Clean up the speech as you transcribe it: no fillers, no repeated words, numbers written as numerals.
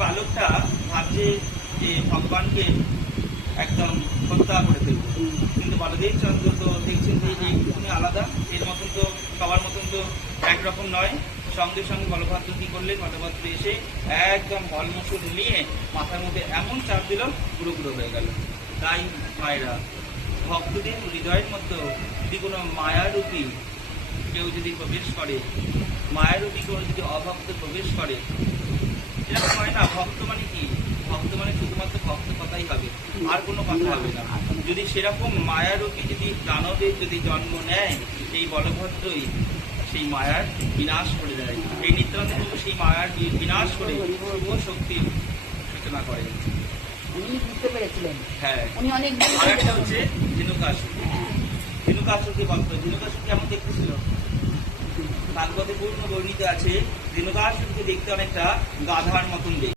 বালকটা ভাবছে যে ভগবানকে একদম হত্যা করে ফেলব, কিন্তু বলদেব চন্দ্র তো দেখছেন যে এইটুকুনি আলাদা, এর মতন তো সবার মতন তো একরকম নয়। সঙ্গে সঙ্গে বলভদ্র কি করলেন, বলভদ্র এসে একদম হলমসুল নিয়ে মাথার মধ্যে এমন চাপ দিল, গুঁড়ো গুঁড়ো হয়ে গেল। তাই মায়েরা, ভক্তদের হৃদয়ের মধ্যে যদি কোনো মায়ারূপী কেউ যদি প্রবেশ করে, মায়ারূপী কেউ যদি অভক্ত প্রবেশ করে, এরকম হয় না। ভক্ত মানে কি? ভক্ত মানে শুধুমাত্র ভক্ত কথাই হবে, আর কোনো কথা হবে না। যদি সেরকম মায়ারূপী যদি দানবের যদি জন্ম নেয়, এই বলভদ্রই সেই মায়ার বিনাশ করে দেয়। এই নিত্যানন্দ প্রভু সেই মায়ার বিনাশ করে শুভ শক্তির সূচনা করেন। উনি বুঝতে পেরেছিলেন। হ্যাঁ, উনি অনেক আর একটা হচ্ছে ধেনুকাসুর। ধেনুকাসুরকে বলতো, ধেনুকাসুর কেমন দেখতে ছিল? ভাগবতে পূর্ণ বর্ণিত আছে, ধেনুকাসুরকে দেখতে অনেকটা গাধার মতন দেখতে।